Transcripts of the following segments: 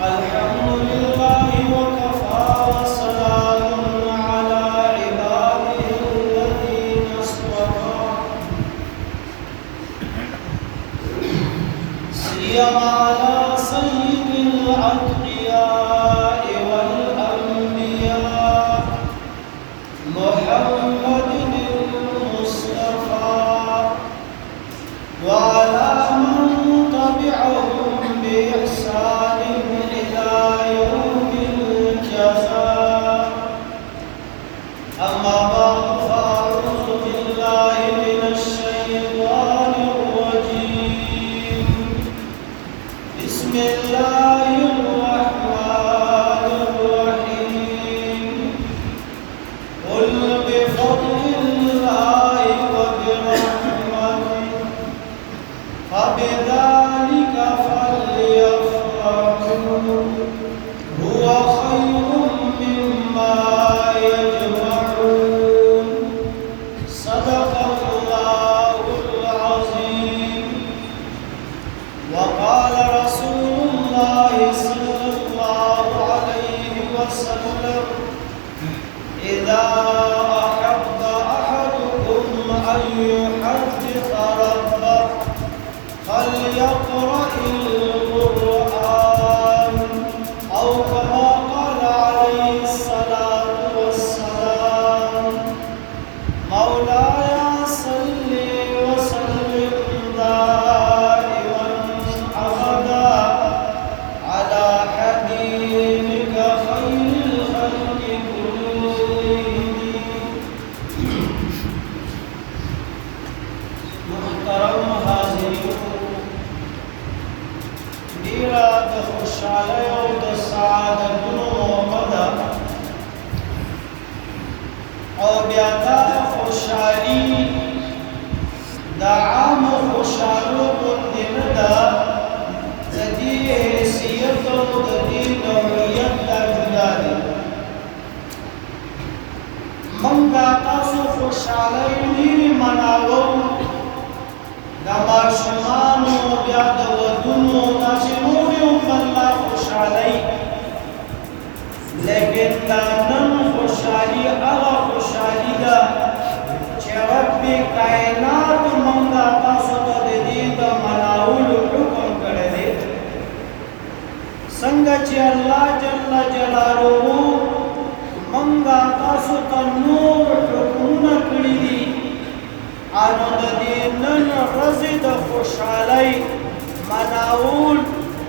الحمد لله وكفى وسلام على عباده الذين اصطفى سيما على سيد الأتقياء والأنبياء محمد المصطفى وعلى من تبعهم بإحسان إلى يوم الجزاء أما بعد فأعوذ بالله من الشيطان الرجيم بسم الله الرحمن الرحيم قل بفضل الله وبرحمته فبذلك فليفرحوا هو خير مما يجمعون صدق الله العظيم وقال رسول الله صلى الله عليه وسلم إذا أحب أحدكم أن يحدث ربه فليقرأ القرآن أو كما قال عليه الصلاة والسلام مولاي صل وسلم دائما أبدا على حبيبك خير الخلق كلهم محترم حاضرین ډیره د خوشحالۍ او د سعادتونو موقع ده او بیا دا خوشحالي د عامو خوشحالو غوندې نه ده د دې حیثیت او د دې نوعیت لا جدا دی موږ دا تاسو خوشحالۍ ډېرې مناوو د ماشومانو بیا د ودونو داسې نور یو بله خوشحالۍ لیکن دا نن خوشحالي هغه خوشحالي ده چې رب کائنات موږ تاسو ته د دې د مناولو حکم کړی دی څنګه چې الله جل جلاله موږ تاسو ته نور حکمونه کړي دي انو د دې نن ورځې د خوشحالۍ مناول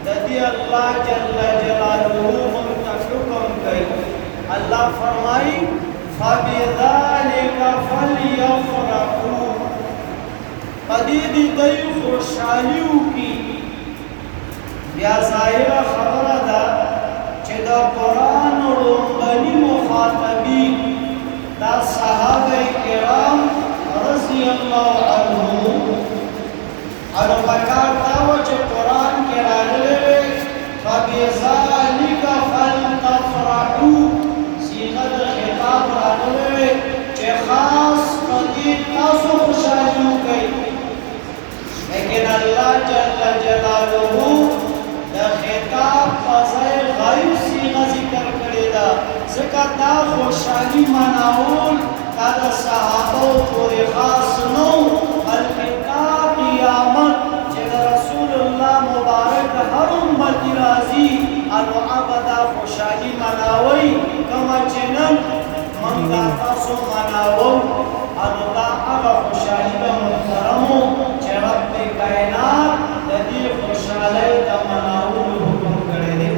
د دې الله جل جلاله موږ ته حکم کوي الله فرمایي فبذلک فلیفرحوا پدې دې دوی خوشحالي وکړي بیا ظاهره خبره ده چې د قرآن لومړني مخاطبین دا صحابه کرام رضی الله عنهم او پکار داو چې قرآن کې راغلی فبذلک فلتفرحوا صيغه د خطاب راغلی چې خاص پدې تاسو خوشحالي وکړئ لیکن الله جل جلاله د خطاب په ځای غیر صيغه ذکر کړې ده ځکه دا خوشحالي مناول دا د صحابو پورې خاص نو بلکې دا قیامت چې د رسول الله مبارک هر امتي راځي انو ابدا خوشحالي مناوي کما چې نن موږ تاسو مناوو انو دا هغه خوشحالي به محترمو چې رب کائنات د دې خوشحالۍ د مناولو حکم کړی دی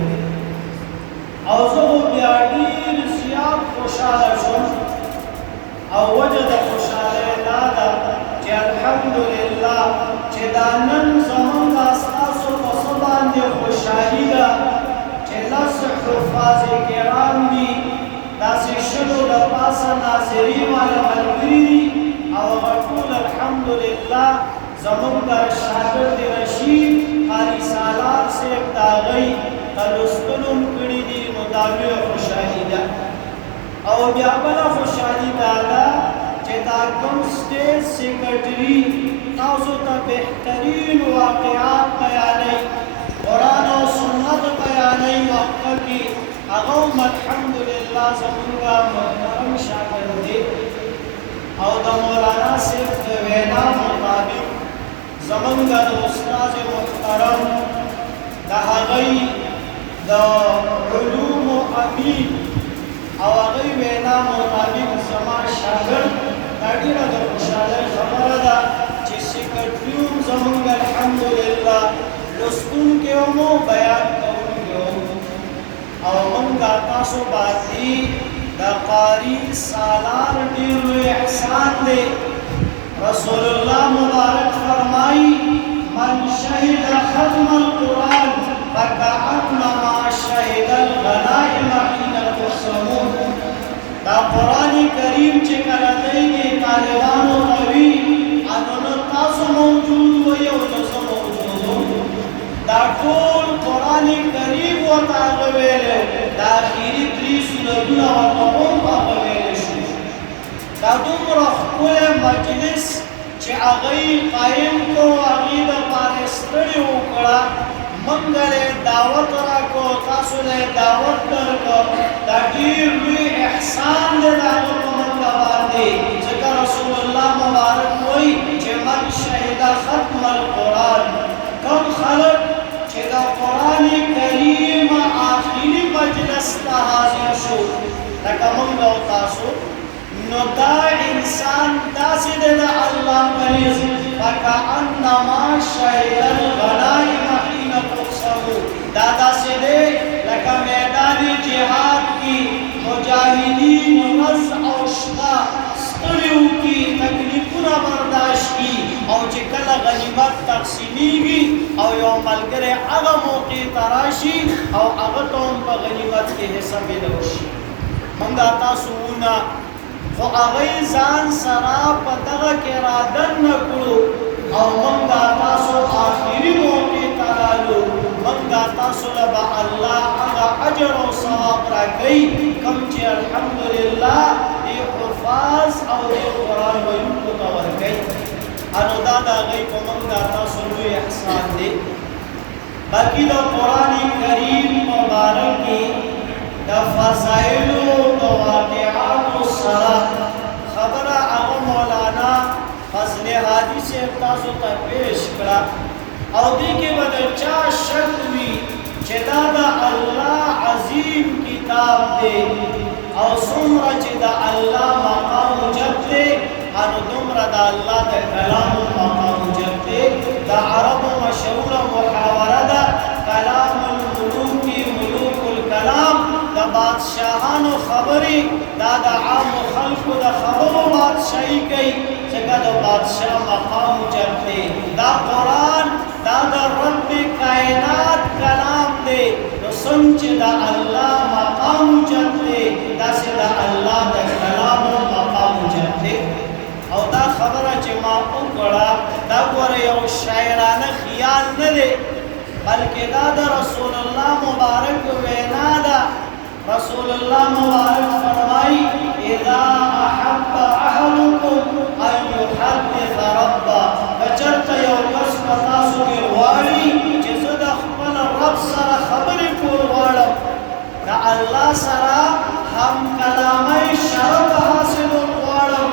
او زه بیا ډېر زیات خوشحاله شوم او وجه د خوشحالۍ دا ده چې الحمدلله چې دا نن زمونږ ستاسو په څه باندې خوشحالي ده چې لس حفاظ کرام دي داسې شلو د پاسه ناظرین والا ملګري دي او هغه ټول الحمدلله زمونږ د شاګرد رشید قاري سالار صاحب د هغوی لوستلو م کړي دي نو دا لویه خوشحالي ده او بیا بله خوشحالي دا ده چې دا کوم سټیټ سیکرټري تاسو ته بهترین واقعات بیانوي قرآن او سنت بیانوي الحمدلله زمونږه محترم شاګرد دی او د مولانا صاحب د وینا مطابق زمونږه د استاد محترم د هغې د علوم امین او هغې وینا مطابق زما شاګرد دا ډېره د خوشحالۍ خبره ده چې سیکرټري هم زمونږ الحمدلله لوستونکی هم بیان کوونکی هم او مونږه تاسو باندې د قاري سالار ډېر لوی احسان دی رسول الله مبارک فرمایي من شهد ختم القرآن فكأنما شهد الغنائم حين تقسمون دا قرآن کریم چې کله دی طالبانو کوي انو تاسو موجود وي او تاسو موجود دا ټول قرآن کریم ورته هغه ویلی دا اخري 3 سورتونه ورته هم هغه ویلی شو دا دومره ښکلی مجلس چې هغې قایم کړو هغې دپاره ستړې وکړه موږ له دعوت راکړو تاسو له دعوت درکړو دا ډېر لوی احسان دی د هغه په موږ باندې ځکه رسول الله مبارک وایي چې من شهد ختم القرآن کوم خلک چې د قرآن کریم آخري مجلس ته حاضر شو لکه موږ او تاسو نو دا انسان داسې دی د الله مریض فکأنما شهد الغنائم حین تقسمون دا داسې دی لکه میدان جهاد کې مجاهدین ورځ او شپه ستړي وکړي تکلیفونه برداشت کړي او چې کله غنیمت تقسیمیږي او یو ملګری هغه موقع ته راشي او هغه ته هم په غنیمت کې حصه میلاو شي موږ تاسو ونه خو هغې ځان سره په دغه کې رادننه کړو او موږ تاسو آخري موقع ته رالو موږ تاسو له به الله هغه اجر او ثواب راکوي کوم چې الحمدلله دې حفاظ او دې قرآن ویونکو ته ورکوي انو دا د هغې په موږ تاسو لوی احسان دی باقي د قرآن کریم مبارک کې د فضایلو د واقعاتو سره خبره هغه مولانا فضل هادي صاحب تاسو ته پیش کړه او دې کې به د چا شک وي چې دا د الله عظیم کتاب دی او څومره چې د الله مقام اوچت دی انو دومره د الله د کلام مقام اوچت دی د عربو مشهوره محاوره ده کلام الملوک ملوک الکلام د بادشاهانو خبرې دا د عامو خلکو د خبرو بادشاهي کوي ځکه د بادشاه مقام اوچت دی دا قرآن دا د رب کائنات کلام دی نو څنګه چې د الله مقام اوچت دی داسې د الله د کلام مقام اوچت دی او دا خبره چې ما وکړه دا ګوره یو شاعرانه خیال نه دی بلکې دا د رسول الله مبارک وینا ده رسول الله مبارک فرمایي اذا احب احدكم ان يحدث ربه کچرته یو کس په تاسو کې غواړي چې زه د خپل رب سره خبرې کول غواړم د الله سره هم کلامۍ شرف حاصلول غواړم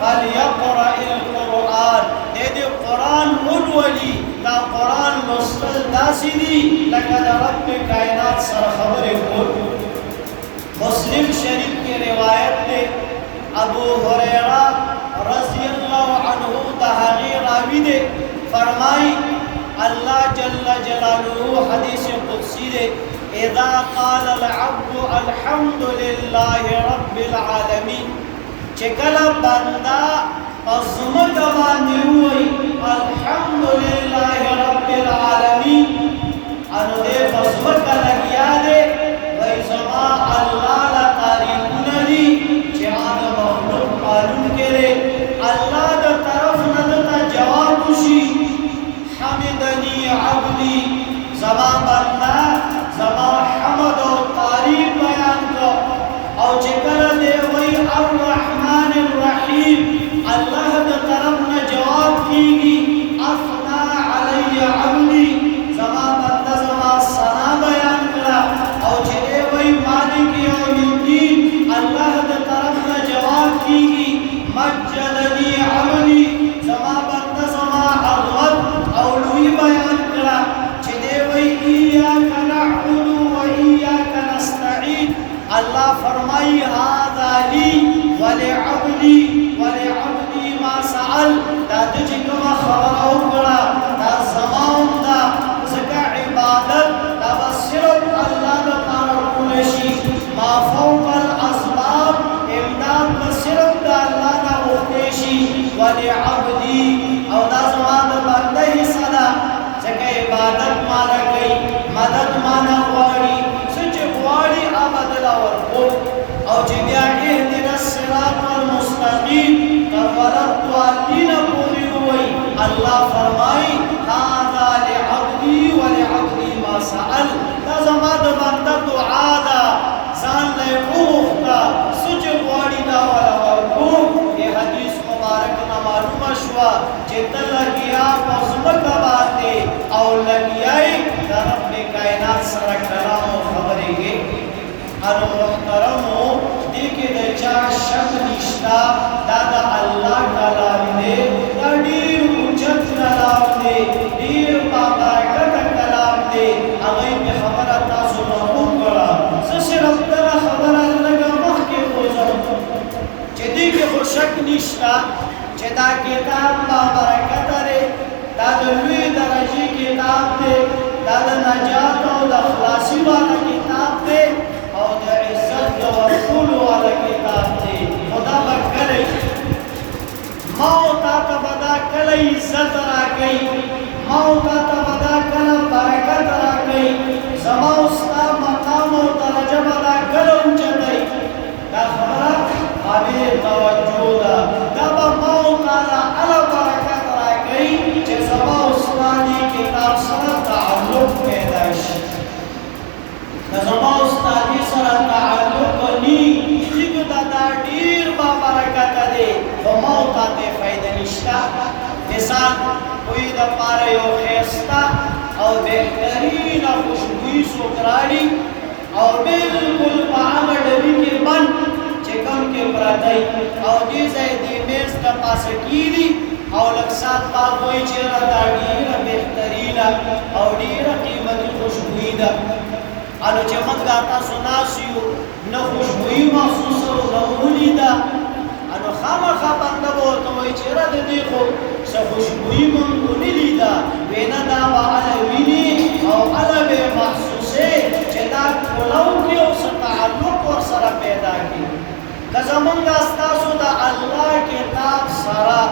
فلیقرأ القرآن دې قرآن ولولي دا قرآن لوستل داسې دي لکه د رب کائنات سره خبرې کول مسلم شریف کی روایت دے ابو ہریرہ رضی اللہ عنہ دہاغی راوی دے فرمائی اللہ جل جلالہ حدیث قدسی دے اذا قال العبد الحمد للہ رب العالمین چکل بندہ عظمت باندې ہوئی الحمد للہ رب العالمین انو دے عظمت لگیا دے وی زما اللہ لا تعریفونه دي چې هغه مخلوق معلوم کړي الله د طرف نه ته جواب وشي حمدني عبدي زما بندا زما حمد او تعریف بیان کو او چې کله دی وی الرحمن الرحیم الله د طرف نه جواب کیږي اثنا علی انو محترمو دیکھ دا چا شک نشتا دا دا اللہ کلام دے دا دیر اچت کلام دے دیر بابرکت کلام دے اگئی پہ خبر تاسو محبوب کرا صرف در خبر لگا مخ کے گزر چه دیکھ خو شک نشتا چه دا کتاب بابرکت دے دا دلوی درجی کتاب دے دا دا نجات و دا خلاصی والا کتاب دے او دا عزت دا ورکول والا کتاب دے خدا با کلی موتا تا بدا کلی عزت را گئی موتا تا بدا کلی برکت را گئی زماؤستا مقام و درجہ بدا کلی اونچتائی دا خبرہ قابل توجہ دا دا با موتا دا علا برکت را گئی چه زماؤستا دی کتاب سر تعلق پیداش زما استادی سره تعلق نی دیگه دا ډیر با برکت ده او ما ته فائدہ نشتا مثال کوئی د پاره یو خستا او بهترین خوشبوئی سوکراړي او بالکل په هغه ډبی کې بند چې کوم کې پراته او دې ځای دې میز د پاسه کیږي او لکسات با کوئی چې را ډیره بهترین او ډیره قیمتي خوشبوئی ده الو چې موږ تاسو ناسیو نه خوشبوئی محسوس او نه ولیدا الو خامخا بنده وته وای چې را دې خو څه خوشبوئی مونږ نه لیدا وینا دا واله ویني او اله به محسوسه چې دا کولو کې او څه تعلق ور سره پیدا کی کزمونږ تاسو دا الله کتاب سره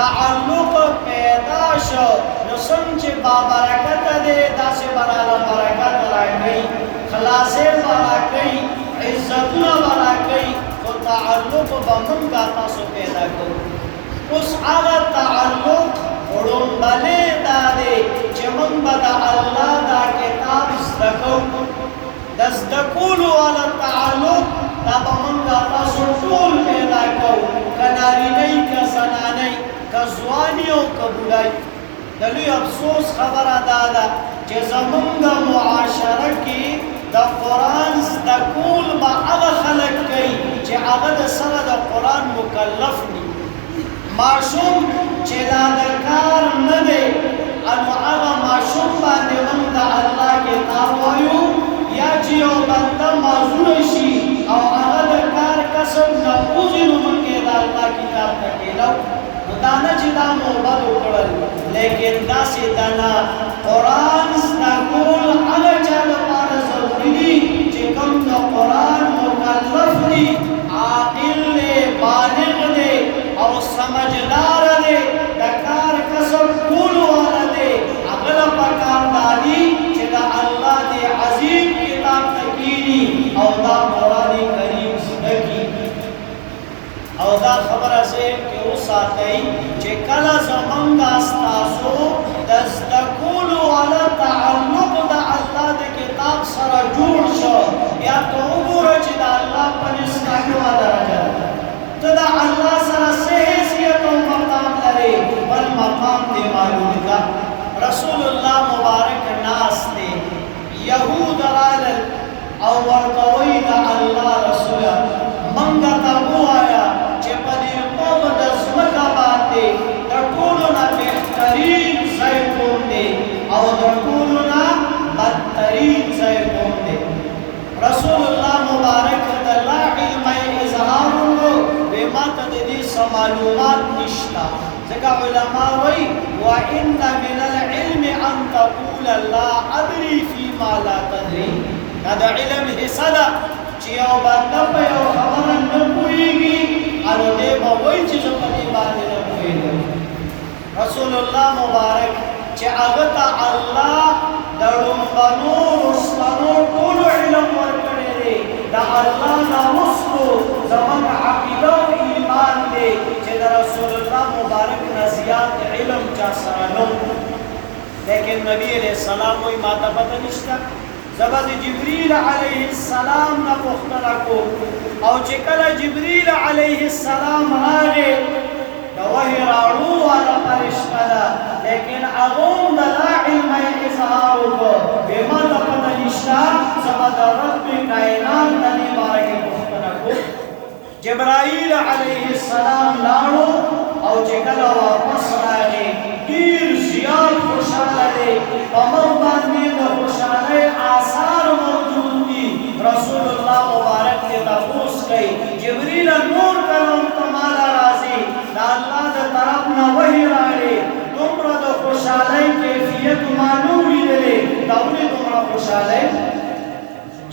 تعلق پیدا شو نو څنګه بابرکت دې داسې براله برکت راغی خلاصے والا کئی عزتنا والا کئی تو تعلق بمنگا تاسو پیدا کرو اس آغا تعلق اڑنبلے دادے چمن بدا اللہ دا کتاب ازدکو دزدکولو والا تعلق دا بمنگا تاسو طول پیدا کرو کناری نئی کا زنانی کا زوانی و کبولائی دلوی افسوس خبر دادا چه زمنگا معاشرہ کی دا قرآن دا کول با اغا خلق کئی چه اغا دا سر دا قرآن مکلف نی معشوم چه دا دکار ندے انو اغا معشوم باندے من دا اللہ کتاب وایو یا چیو بندہ معذورشی او اغا دکار کسب نبوزی نمانگے دا اللہ کتاب تکیلو دانا چی دا محبت اکڑل لیکن دا سی دانا قرآن دا کول اغا چالا چکم دا قرآن مکلف دی عاقل دے بالغ دے او سمجھدار دے دکار کسب کول والا دے اغلا پکار دادی چی دا اللہ دے عظیم کتاب تکینی او دا قرآن کریم صدقی او دا خبر سے کہ او ساتھئی چی کلا زمانگا استاسو دزدکول والا تعلق دا اللہ دے کتاب سره جوړ شو بیا ته وګوره چې د الله په نسبت کومه درجه ته د الله سره څه حیثیت او مقام لري بل مقام دې معلوم کا رسول الله مبارک ناس دې يهود رالل او ورته وی د الله رسول منګه تا وایا چې په دې قوم د ځمکه باندې د ټولو نه بهترین ځای کوم دی او د ټولو نه بدترین ځای کوم دی رسول الله مبارک د لا علم اظهار کو به ماته د دې معلومات نشتا ځکه علما وایي وان من العلم ان تقول لا ادري فيما لا تدري دا علم حصدا چې یو بنده په یو خبره نه پوهیږي او دې به وایي چې په دې باندې نه پوهیږي رسول الله مبارک چې هغه ته الله دړم بنو رسلانو ټول علم ورکړي دي دا الله ناموسو زمون عقیده او ایمان دي چې د رسول الله مبارک نزيات علم چا سره نو لیکن نبی علیہ السلام وی ماته پته نشته زبد جبريل علیه السلام نه پوښتنه کو او چې کله جبريل علیه السلام راغی دا وحی راړو والا فرشتہ ده لیکن اغون دا لا علم اظهار کو بما ته پته نشته زبد رب کائنات जिब्राइल अलैहिस्सलाम लाड़ो او چې کله واپس راغی ډیر زیات خوشاله دی په مخ باندې د خوشالۍ آثار موجود دي رسول الله مبارک ته تپوس کوي جبرئیل نور کلام تمہارا راضي دا الله د طرف نه وحی راغی دومره د خوشالۍ کیفیت معلوم لیدلې دا ولې دومره خوشاله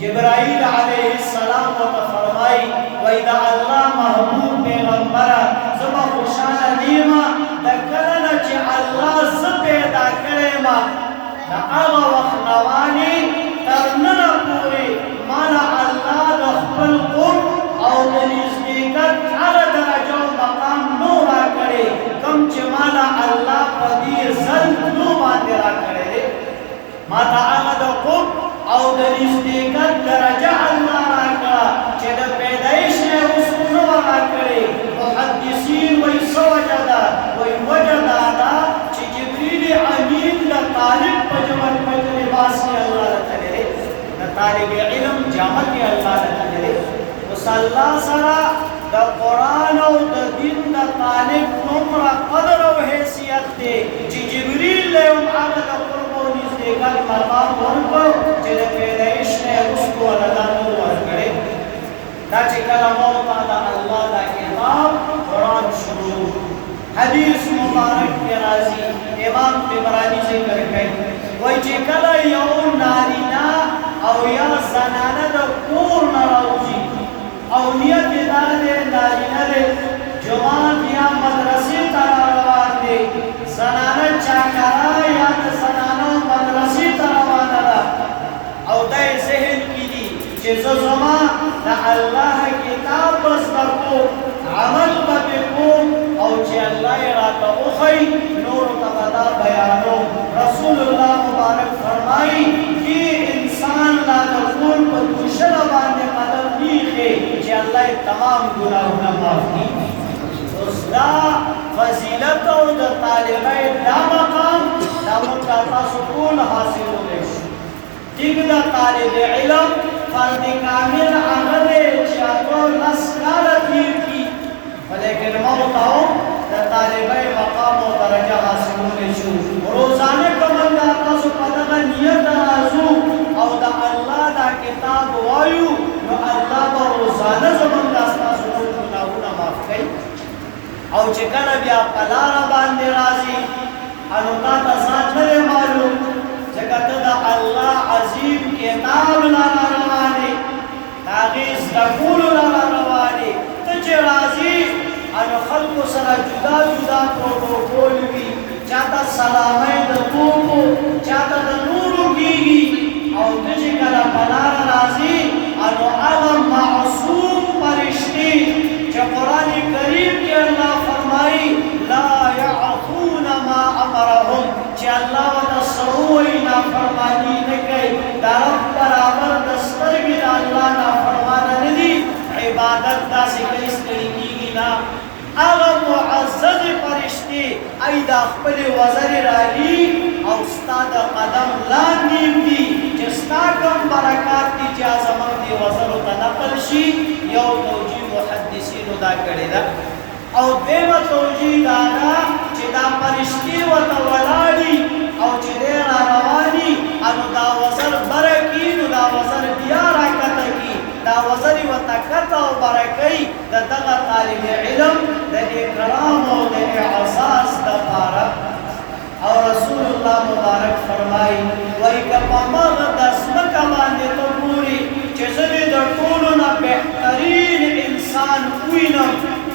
جبرائیل علیہ السلام و فرمائی وَإِذَا اللہ محبوب پیغمبر زما خوشاله دیما دا کلنا چی اللہ زپیدا کرما دا آغا وخنوانی ترنن پوری مانا اللہ دا خپل قرب او دنیزدیکت آغا درجو مقام نو را کرے کم چی مانا اللہ پدی ظلم نو باندے را کرے ماتا آغا دا قرب او د نزدېکت درجه الله راکړه چې د پیدایش نه وروسته نو راکړې محدثین وایي څه وجه ده وایي وجه دا ده چې جبریل امین د طالب په جمع کې لباس کې الله راکړی د طالب علم جامه کې الله راکړی اوس الله سره د قرآن او د دین د طالب دومره قدر او حیثیت دی چې جبریل له هغه د کل مقام ورکو چې د پیدایش نه وروسته ولدا نور ورکړي دا چې کله موتا د الله د کتاب قرآن شروع حدیث مبارک کې راځي امام طبرانی ذکر کوي وایي چې کله یو نارینه او یا زنانه د کور نه راوځي او نیت یې دا دی نارینه دی جوان یا مدرسې ته روان دی زنانه چاکره یا د زنانو مدرسې ته روانه ده او دا یې ذهن کې دي چې زه زما د الله کتاب به زده کوم عمل به پرې کوم او چې الله یې راته وښیي نورو ته به دا بیانوم رسول الله مبارک فرمایي چې انسان لا د کور په کوشنه باندې قدم نیښي چې الله یې تمام ګناهونه معاف کړي اوس دا فضیلت او د طالبۍ دا مقام دا موږ تاسو ټول حاصلولی شو ټیک ده طالب علم فرد کامل هغه دی چې هغه لس کاله تېر کړي ولیکن موږ ته هم د طالبۍ مقام او درجه حاصلولی شو روزانه که موږ تاسو په دغه نیت راځو او د الله دا کتاب وایو نو الله به روزانه زموږ دا ستاسو ټول ګناهونه معاف کوي او چې کله بیا په لاره باندې راځي انو تا ته ځان نه دی معلوم ځکه ته د الله عظیم کتاب لاره روان یې د هغې زده کولو لاره روان یې ته چې راځي انو خلکو سره جدا جدا پروټوکول وي چاته سلامۍ د توکو چاته د نورو کېږي او ته چې کله په لاره راځي انو هغه معصوم فرشتې چې قرآن کریم کې الله فرمایي لا یعصون ما امرهم چې الله ورته څه ووایي نافرماني نه کوي د رب برابر د سترګې د الله نافرمانه نه دي عبادت داسې کوي ستړي کېږي نه هغه معزز فرشتې ای دا خپلې وزرې رالي او ستا د قدم لاندې دي چې ستا کوم برکات دي چې زموږ دې وزرو ته نقل شي یو توجیه محدثینو دا کړې ده او دیمه توجیه دا ده چې دا فرشتې ورته ولاړي او چې دی را رواني انو دا وزر بره کي نو دا وزر بیا راکته کي دا وزر یې ورته کته او بره کوي د دغه طالب علم د اکرام او د اعزاز دپاره او رسول الله مبارک فرمایي وایي که په مغه د ځمکه باندې ته ګوري چې زه دې د ټولو نه بهترین انسان ووینم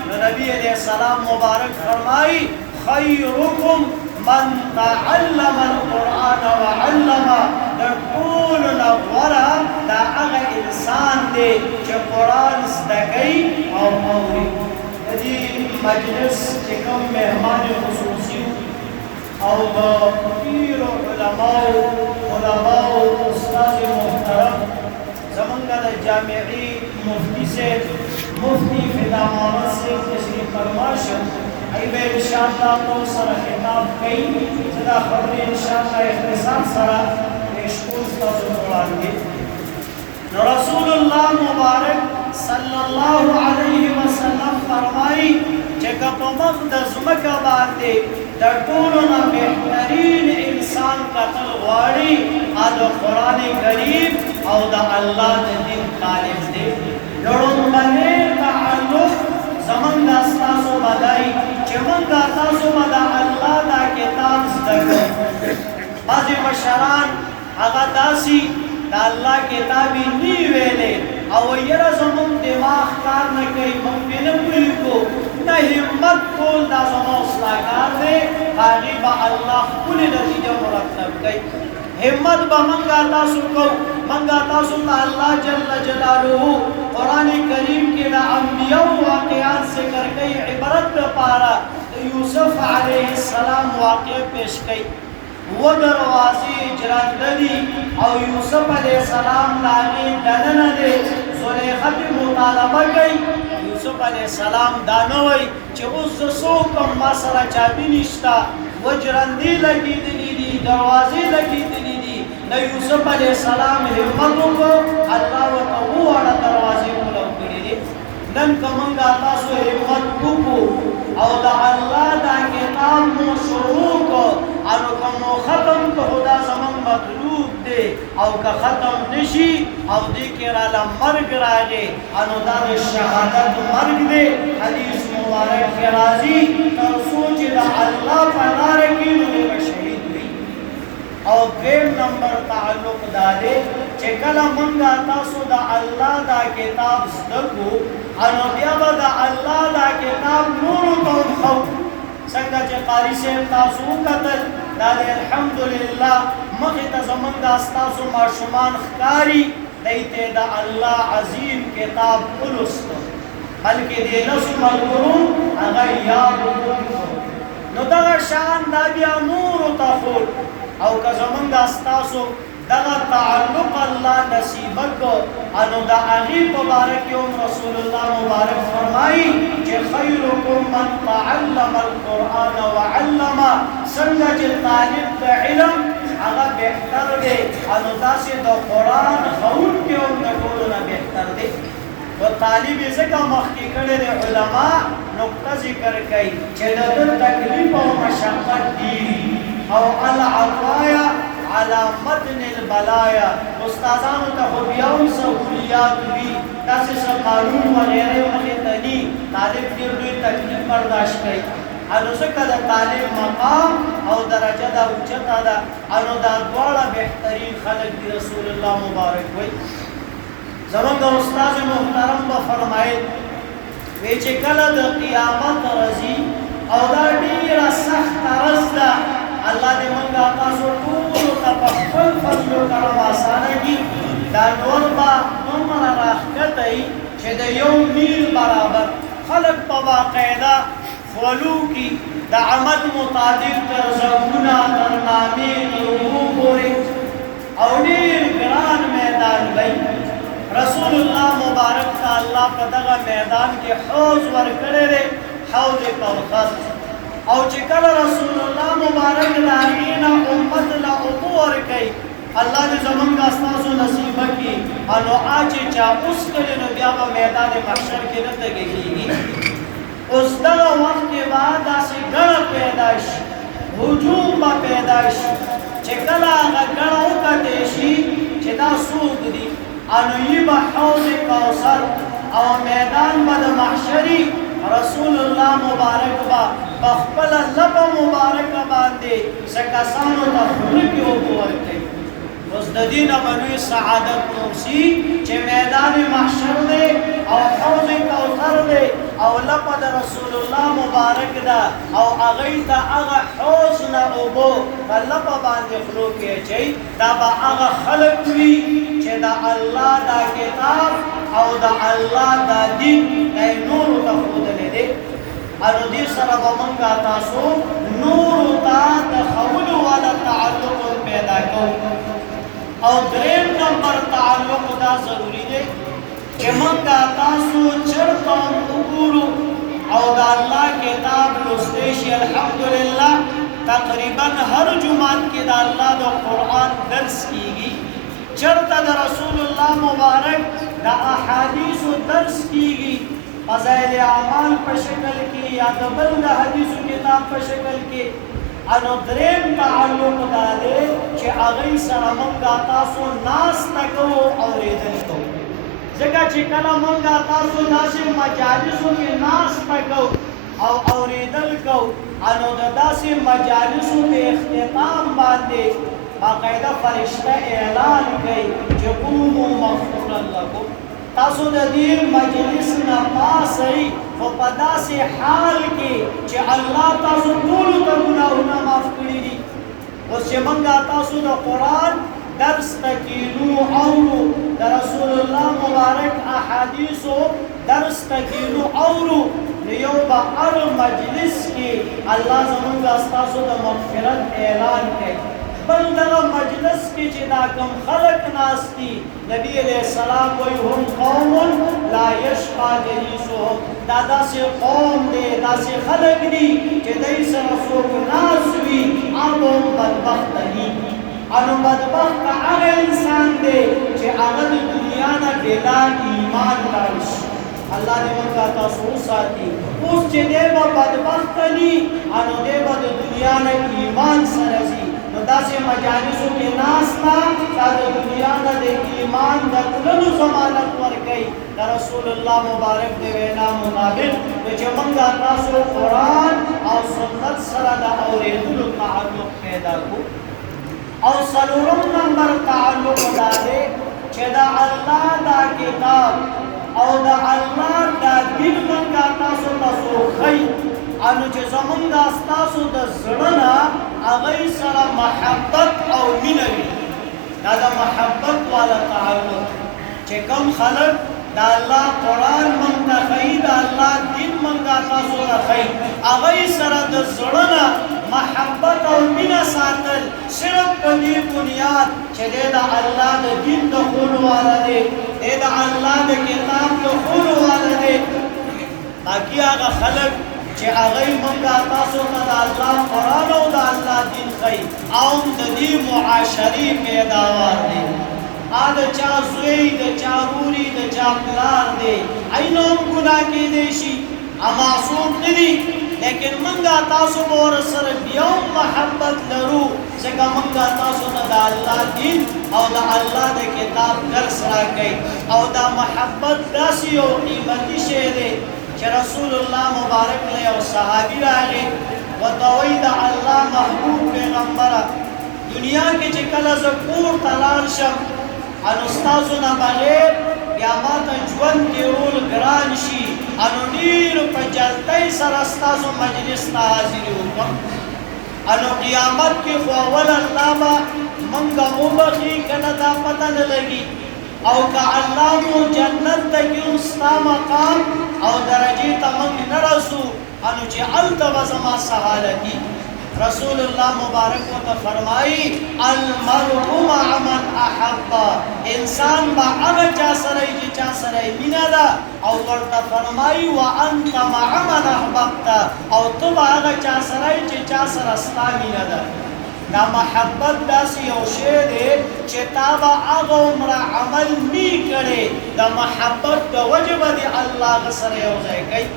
نو نبي علیه السلام مبارک فرمایي خیرکم من تعلم القرآن وعلمه د ټولو نه غوره دا هغه انسان دی چې قرآن زده کوي او اوري د دې مجلس چې کوم مهمان خصوصي او د ډېرو علماو استاد محترم زمونږ د جامعې مفتي صاحب مفتی فدا محمد صاحب تشریف فرما شو ای به انشاءالله تاسو سره خطاب کوي چې دا خبرې انشاءالله اختصار سره پیش کول تاسو وړاندې نو رسول الله مبارک صلی الله علیه وسلم لکه په مخ د ځمکه باندې د ټولو نه بهترین انسان کتل غواړي د قرآن کریم او د الله د دین طالب دی. لومړنی تعلق زمونږ ستاسو به دی چې موږ تاسو به د الله دا کتاب زده کړو. بعضې مشران هغه داسې د الله کتاب یې نه ویلې او یره زمونږ دماغ کار نه کوي، موږ پرې نه پوهېږو. نه همت کول دا زموږ ستا کار دی، هغې به الله ښکلې نتیجه مرتب کوي. همت به موږ تاسو کوو، موږ تاسو ته الله جل جلاله قرآن کریم کې د انبیاو واقعات ذکر کوي، عبرت لپاره د یوسف علیه السلام واقع پیش کوي. و دروازې جرنده دي او یوسف علیه السلام د هغې دننه دی. زلیخا پې مطالبه کوي، یوسف علیه السلام دا نه وایي چې اوس زه څه وکړم، ما سره چابي نشته، و جرندې لګېدلي دي، دروازې لګېدلي دي. د یوسف علیه السلام همت وکړو، الله ورته وواړه دروازې مولو کړي دي. نن که موږ تاسو همت وکړو او د الله دا کتاب مو شروع کړو نو که مو ختم که خدا زموږ مطلوب دی، او که ختم نشي او دې کې راله مرګ راغی نو دا د شهادت مرګ دی. حدیث مبارک کې راځي تر څو چې د الله په لاره کې نو دی به شهید وي. او دویم نمبر تعلق دا دی چې کله موږ تاسو د الله دا کتاب زده کړو نو بیا به د الله دا کتاب نورو ته هم ښو. څنګه چې قاري صاحب تاسو وکتل دا دی الحمدلله مخې ته زموږ دا ستاسو ماشومان ښکاري، دی ته د الله عظیم کتاب ولوسته، بلکې د لسو ملګرو هغه یاد وکړو. نو دغه شان دا بیا نورو ته ښود او که زموږ دا ستاسو دغه تعلق الله نصیبه کو نو د هغې په باره کې هم رسول الله مبارک فرمایي چې خیرکم من تعلم القرآن وعلمه. څنګه چې طالب د علم هغه بهتر دی نو داسې د قرآن ښوونکي هم د ټولو نه بهتر دی. و طالب یې ځکه مخکې کړی دی، علما نقطه ذکر کوي چې د ده تکلیف او مشقت ډېر او العطایا على متن البلایا. استادانو ته خو بیا هم سهولیات وي، داسې څه قانون وغیرې مخې ته دي، طالب ډېر لوی تکلیف برداشت کوي. نو ځکه د طالب مقام او درجه دا اوچته ده نو دا دواړه بهترین خلک دي. رسول الله مبارک وایي زمونږ استاد محترم به فرمایل وی چې کله د قیامت راځي او دا ډېره سخته ورځ ده، الله دې موږ تاسو ټولو ته په خپل فضل و کرم اسانه کړي. دا نور به دومره راښکته وي چې د یو میل برابر خلک په باقاعده خولو کې د عمل مطابق تر زنګونه تر نامې تر اوبو پورې او ډېر ګران میدان وي. رسول الله مبارک ته الله په دغه میدان کې حوض ورکړی دی، حوض کوثر. او چې کله رسول الله مبارک د هغې نه امت له اوبه ورکوي، الله دې زمونږ ستاسو نصیبه کړي نو چې چا اوس کړي نو بیا به میدان محشر کې نه تږی کېږي. اوس دغه وخت کې به داسې ګڼه پیدا شي، هجوم به پیدا شي چې کله هغه ګڼه وکتې شي چې دا څوک دي نو یې به حوض کوثر او میدان به د محشري رسول الله مبارک به په خپله لپه مبارکه باندې څه کسانو ته خوله کې اوبه ورکوي. اوس د دې نه به لوی سعادت موسي چې میدان محشر دی او حوض کوثر دی او لپه د رسول الله مبارک ده او هغې ته هغه حوض نه اوبه په لپه باندې خولو کې اچوي. دا به هغه خلک وي چې د الله دا کتاب او د الله دا دین دی نورو ته ښودلی دی. نو دې سره به موږ تاسو نورو ته د ښولو والا تعلق پیدا کوو. او دریم نمبر تعلق دا ضروري دی چې موږ تاسو چېرته هم وګورو او د الله کتاب لوستی شي. الحمدلله تقریبا هر جمعات کې د الله د قرآن درس کیږي، چېرته د رسول الله مبارک د احادیثو درس کیږي. فضائل اعمال په شکل کې یا د بل د حدیثو کتاب په شکل کې انو دریم تعلق دا دی چې هغوی سره موږ تاسو ناسته کوو اورېدل کوو ځکه چې کله موږ تاسو داسې مجالسو کې ناسته کوو او اورېدل کوو انو د داسې مجالسو په اختتام باندې باقاعده فرشته اعلان کوي چې قوموا مغفورا لکم تاسو د دې مجلس نه پاسئ خو په داسې حال کې چې الله تاسو ټولو ته ګناهونه معاف کړي دي اوس چې موږ تاسو د قرآن درس تکینو اورو د رسول الله مبارک احادیثو درس تکینو اورو نو یو به هر مجلس کې الله زموږ ستاسو د مغفرت اعلان کوي بل دغه مجلس کې چې دا کوم خلق ناست دي نبی علیہ السلام وایي هم قوم لا یشقی جلیسهم دا داسې قوم دی داسې خلق دي چې دوی سره څوک ناست وي هغه هم بدبخته دي انو بدبخت هغه انسان دی چې هغه د دنیا نه بېلا ایمان لاړ شي الله دې موږ تاسو وساتي اوس چې دی به بدبخته دي انو دی به د دنیا نه ایمان سره ځي نو داسې مجالسو کې ناسته دا د دنیا نه د ایمان د تللو ضمانت ورکوي د رسول الله مبارک د وینا مطابق چې موږ تاسو قرآن او سنت سره د اورېدلو تعلق پیدا کړو او څلورم نمبر تعلق دا دی چې د الله دا کتاب او د الله دا دین موږ تاسو ته ښیي انو چې زمونږ ستاسو د زړه نه هغوی سره محبت او مینه وي دا د محبت والا تعلق چې کوم خلک د الله قرآن موږ ته ښیي د الله دین موږ تاسو ته ښیي هغوی سره د زړه نه محبت او مینه ساتل صرف په دې بنیاد چې دی د الله د دین د ښوولو والا دی دی د الله د کتاب د ښوولو والا دی باقي هغه خلک چې هغوی موږ تاسو ته د الله قرآن او د الله دین ښیي او د دې معاشرې پیداوار دی د چا زوی د چا روري د چا پلار دی اینو هم ګناه کیدی شي معصوم نه دي لیکن موږ تاسو به ورسره بیا هم محبت لرو ځکه موږ تاسو ته د الله دین او د الله د کتاب درس راکوي او دا محبت داسې یو قیمتي شی دی چې رسول الله مبارک له یو صحابي راغی ورته وایي د الله محبوب پیغمبره دنیا کې چې کله زه کور ته لاړ شم انو ستاسو نه بغیر بیا ماته ژوند تېرول ګران شي انو ډېرو په جلدۍ سره ستاسو مجلس ته حاضري وکړم انو قیامت کې خو اول الله به موږ وبخي که نه دا پته نه لګي او که الله مو جنت ته کړو ستا مقام او درجې ته موږ نه رسو انو چې هلته به زما څه حالتي رسول الله مبارک ورته فرمایي المرء مع من احب انسان به هغه چا سره چې چا سره مینه ده او ورته فرمایي وانت مع من احببت او ته به هغه چا سره چې چا سره ستا مینه ده دا محبت داسې یو شی دی چې تا به هغه عمره عمل نی کړی د محبت د وجې به دې الله هغه سره یو ځای کوي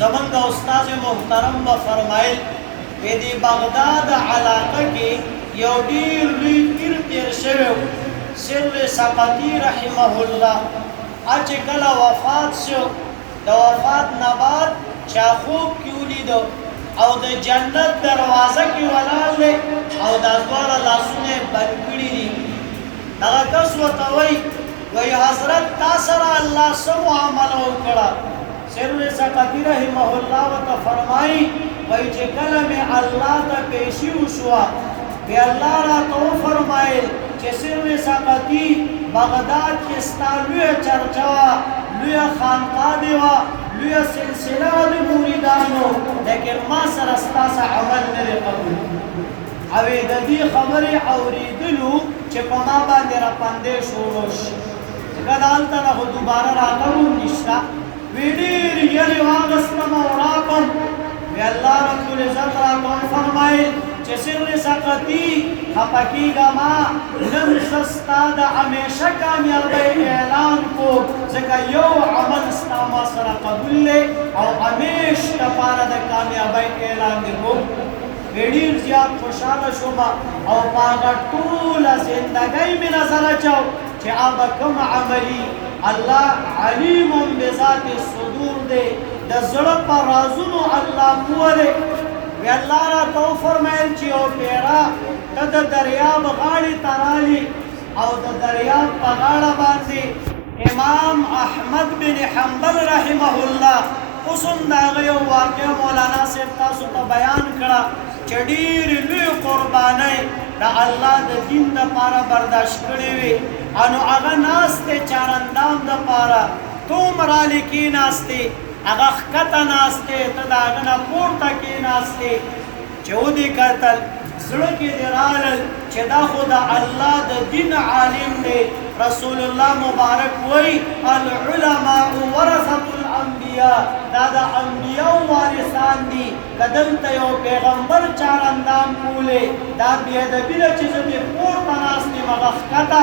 زمونږ استاد محترم به فرمایل وی دی بغداد علاقه کې یو ډېر لوی پیر تېر شوی و سر سقطي رحمه الله چې کله وفات شو د وفات نه بعد چا خوب کې ولیده او د جنت دروازه کې ولاړ دی او دا دواړه لاسونه یې بند کړي دي دغه کس ورته وایي حضرت تا سره الله څه معامله وکړه سر سقطي رحمه الله ورته فرمایي وای چې کله مې الله ته پیشي وشوه بیا الله راته وفرمایل چې سر سقطي بغداد کې ستا لویه چرچه وه لویه خانقاه دې وه لویه سلسله وه د مریدانو لیکن ما سره ستا څه عمل نه دی قبول او د دې خبرې اورېدلو چې په ما باندې راپندې شروع شي ځکه د هلته نه خو دوباره راتلو نشته وی ډېر یرې واخیستم او راغلم وی الله رب العزت راته وفرمایل چې سر سقطي خپکیږه ما نن سستا د همیشه کامیابۍ اعلان کو ځکه یو عمل ستا ما سره قبول دی او همیش دپاره د کامیابۍ اعلان دی کو ډېر زیات خوشحاله شوم او په هغه ټوله زندګۍ مې نظر اچو چې هغه کوم عملي الله علیم بذات الصدور دی د زړه په رازونو الله پوه دی وی الله راته وفرمیل چې یو پیره ته د دریاب غاړې ته رالي او د دریاب په غاړه باندې امام احمد بن حنبل رحمه الله اوس هم د هغه یو واقع مولانا صاحب تاسو ته بیان کړه چې ډېرې لوی قربانۍ د الله د دین دپاره برداشت کړې وي انو هغه ناست دی چارندام دپاره تو هم رالې کېناستې هغه ښکته ناستې ته د هغه نه پورته کېناستې چې ودې کتل زړه کې دې رالل چې دا خو د الله د دین عالم دی رسول الله مبارک وایي العلماء ورثة الانبیاء دا د انبیاو وارثان دي که دلته یو پیغمبر چارندام کولې دا بېادبي ده چې زه دې پورته ناست یم هغه ښکته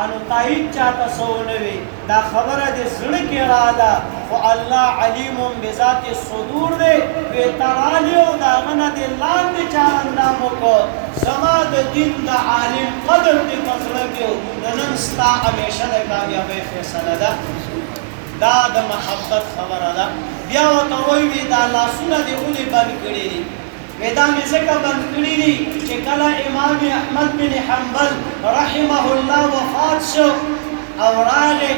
انو تایید چاته سونه وي دا خبره د زړه کې رااله خو الله علیم بذات الصدور دی وی ترالی او د هغه نه دې لاندې چارندام وکړو زما د دین د عالم قدر دې په زړه کې نو نن ستا همیشه د کامیابۍ فیصله ده دا د محبت خبره ده بیا ورته وایي دا لاسونه دې ولې بند کړي دي دا مې ځکه بند کړي دي چې کله امام احمد بن حنبل رحمه الله وفات شو او راغی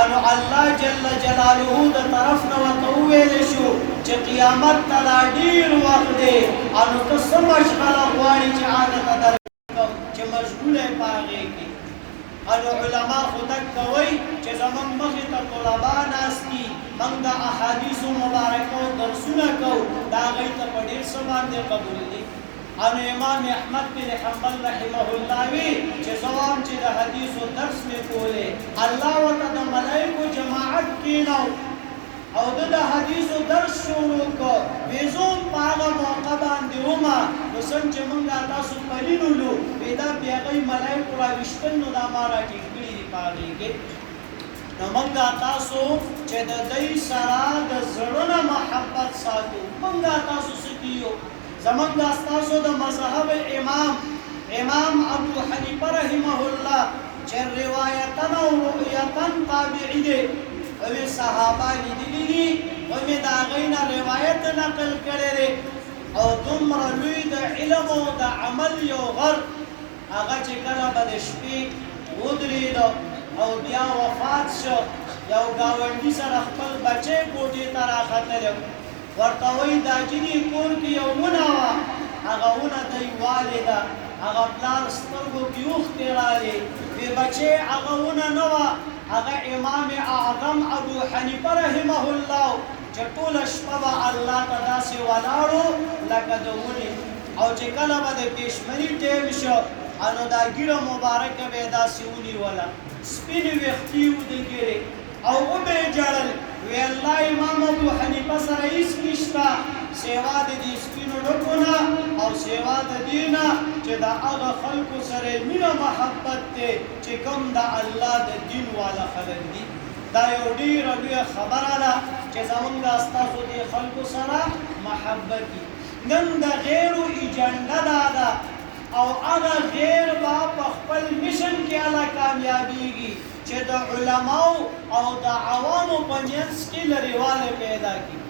انو الله جل جلاله د طرف نه ورته وویلی شو چې قیامت ته لا ډېر وخت دی انو ته څه مشغله غواړي چې هغه ته درکړم چې مشغوله یې په هغې کې انو علما خو دک وایي چې زموږ مخې ته طلبا ناست دي موږ د احادیثو مبارکو درسونه کوو د هغوی ته په ډېر څه باندې قبول دي انو امام احمد بن حنبل رحمه الله وی چې زه وایم چې د حدیثو درس مې کولی الله ورته د ملایکو جماعت کېنو او د حدیثو درس شروع کړ وی زه هم په هغه موقع باندې ومه نو څنګه چې موږ تاسو پلینولو وی دا بې هغوی ملایکو راویشتل نو دا ما راټینګ کړي دي په هغې کې نو موږ تاسو چې د دوی سره د زړه نه محبت ساتو موږ تاسو څه کیو زمونږ ستاسو د مذهب امام ابو حنیفه رحمه الله چې روایتاً او رؤیتاً تابعي دی او صحابه لیدلي دي او مې د هغوی نه روایت نقل کړی دی او دومره لوی د علم او د عمل یو غر هغه چې کله به د شپې ودرېده او بیا وفات شو یو ګاونډي سره خپل بچی کوټې ته راختلی ورته وایي دا جینې کور کې یو ونه وه هغه ونه دی والې ده هغه پلار سترګو کې اوښکې رالې وی بچی هغه ونه نه وه هغه امام اعظم ابو حنیفه رحمه الله چې ټوله شپه به الله ته داسې ولاړو لکه د ونې او چې کله به د پېشمني ټیم شو انو دا ګیره مبارکه به یې داسې ونیوله سپینې ویښتې وو د ګیرې او وبه یې ژړل وی الله امام ابو حنیفه سره هیڅ نشته سیوا د دې سپینو ډکو نه او سیوا د دې نه چې د هغه خلکو سره مینه محبت دی چې کوم د الله د دین والا خلک دي دا یو ډېره لویه خبره ده چې زموږ ستاسو دې خلکو سره محبت دي نن د غیرو ایجنډه دا ده او هغه غیر به په خپل میشن کې الله کامیابیږي چې د علماو او د عوامو په منځ کې لرېوالی پیدا کړي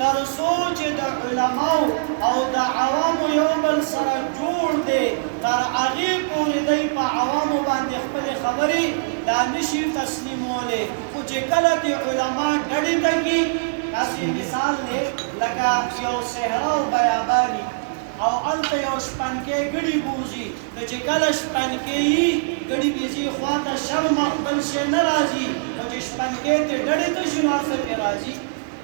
تر څو چې د علماو او د عوامو یو بل سره جوړ دی تر هغې پورې دی په عوامو باندې خپلې خبرې دا نشي تسلیمولی خو چې کله د علما ډډې ته کړي داسې مثال دی لکه یو صحرا او بیاباني او هلته یو شپنکی ګړي بوځي نو چې کله شپنکی یي ګړي بېځي خواته شرمه بل شی نه راځي نو چې شپنکی ترې ډډې ته شي نو هلته پرې راځي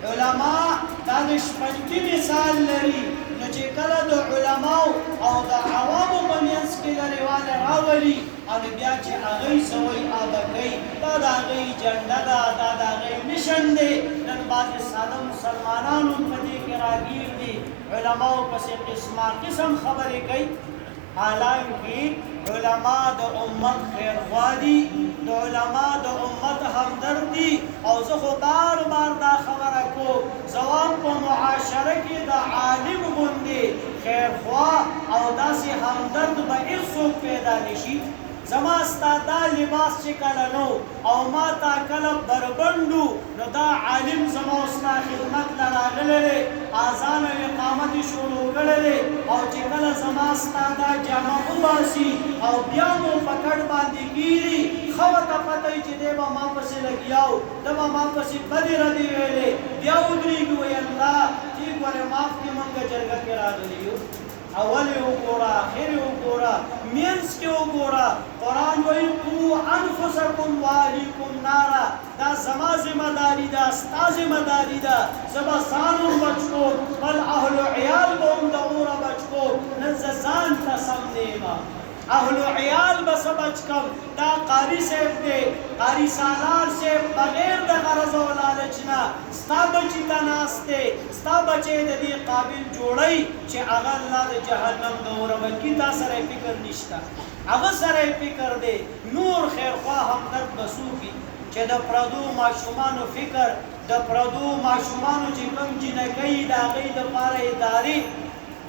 علما دا د شپنکي مثال لري نو چې کله د علماو او د عوامو په منځ کې لرېوالی راولي او بیا چې هغوی څه وایي هغه کوي دا د هغوی جنډه ده دا د هغوی مشن دی نن بعضې ساده مسلمانان هم په دې کې راګیر دي علماء پس قسمه قسم خبرې کوي حالانکه علما د امت خیرخوا دي د علما د امت همدرد دي او زه خو بار بار دا خبره کوم ځوان په معاشره کې د عالم غوندې خیرخوا او داسې همدرد به هېڅوک پیدا نشي زما ستا دا لباس چې کله نو او ما تا کله بربنډو نو دا عالم زما ستا خدمت له راغلی دی اذان او اقامت یې شروع کړی دی او چې کله زما ستا دا جامه وباسي او بیا مو په کټ باندې ګیري ښه ورته پته وي چې دی به ما پسې لګیا و ده به ما پسې بدې ردې ویلې بیا ودرېږي وایي الله ټیک ورې ماف کړې مونږ جرګه کې راغلي یو اول وګوره اخر وګوره مینس کې وګوره قرآن وایي قو انفسکم واهلیکم نارا دا زما ذمه داري ده ستا ذمه داري ده زه به ځان هم بچ کوم خپل اهل و عیال به هم د اوره بچ کوم نن زه ځان ته سم نیمه اهل و عیال به څه بچ کم دا قاري صاحب دی قاري سالار صاحب بغیر د غرض او لالچ نه ستا بچي ته ناست دی ستا بچی د دې قابل جوړی چې هغه الله د جهنم د اوره بلکې تا سره یې فکر نشته هغه سره یې فکر دی نور خیرخوا همدرد به څوک چې د پردو ماشومانو فکر د پردو ماشومانو چې کوم جنکۍ د هغوی دپاره ادارې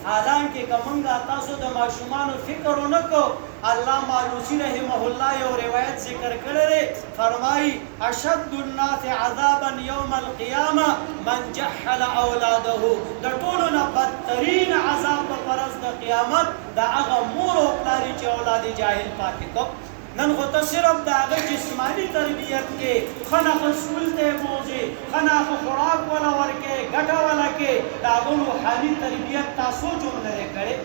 حالانکه که موږ تاسو د ماشومانو فکر ونه کو علامه آلوسی رحمه الله یو روایت ذکر کړی دی فرمایي اشد الناس عذابا یوم القیامه من جحل اولاده د ټولو نه بدترین عذاب په ورځ د قیامت د هغه مور او پلار چې اولاد جاهل پاتې کو نن خو ته صرف د هغه جسماني تربیت کې ښه نقل سکول ته یې بوځې ښه ناخه خوراک وله ورکې ګټه وله کې د هغه روحاني تربیت تا سوچ هم نه دی کړی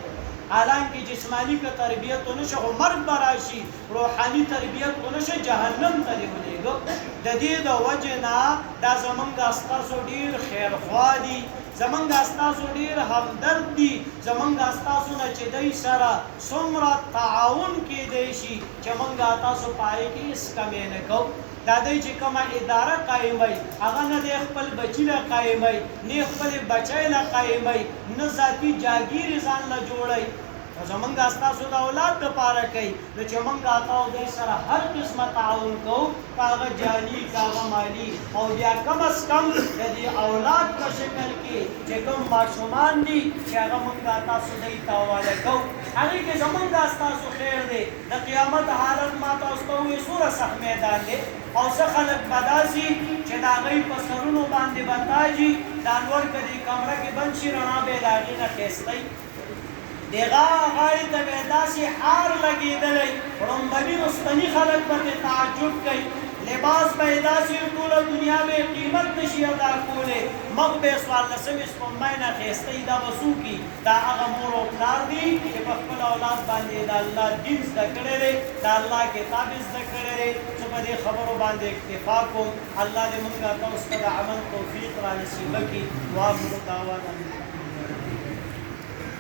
حالانکه جسمانی که تربیت ونه شي خو مرګ به راشي روحاني تربیت ونه شي جهنم ته دې ولېږو د دې د وجې نه دا زمونږ ستاسو ډېر خیرخوا دي زمونږ ستاسو ډېر همدرد دي زمونږ ستاسو نه چې دوی سره څومره تعاون کېدی شي چې مونږ تاسو په هغې کې هېڅ کمی نه کوو دا دی چې کومه اداره قایموي هغه نه دی خپل بچي له قایموي نه خپل بچی له قایموي نه ذاتي جاګیر ځان له جوړوي زمونږ ستاسو د اولاد دپاره کوي نو چې مونږ تا او دوی سره هر قسمه تعاون کوو که هغه جاني که هغه مالي او بیا کم از کم د دې اولاد په شکل کې چې کوم ماشومان دي چې هغه مونږ تاسو دوی ته حواله کوو هغې کې زمونږ ستاسو خیر دی د قیامت حالت ما تاسو ته ووایي څومره سخت میدان دی او څه خلک به داسې چې د هغوی په سرونو باندې به تاجي دا نور که دې کمره کې بند شي رڼا به یې د هغې نه ښایستی دغه غاړې ته به یې داسې حار لګېدلی ړومبني رستني خلک به ترې تعجب کوي لباس به یې داسې ټوله دنیا به یې قیمت نشي ادا کولی مخ به یې څوارلسمې سپوږمۍ نه ښایستی دا به څوک دا هغه مور او پلار دي چې په خپل اولاد باندې د الله دین زده کړی دی د الله کتاب یې زده کړی دی زه په دې خبرو باندې اکتفا کوم الله دې موږ تاسو ته د عمل توفیق را نصیبه کړي واخر دعوانا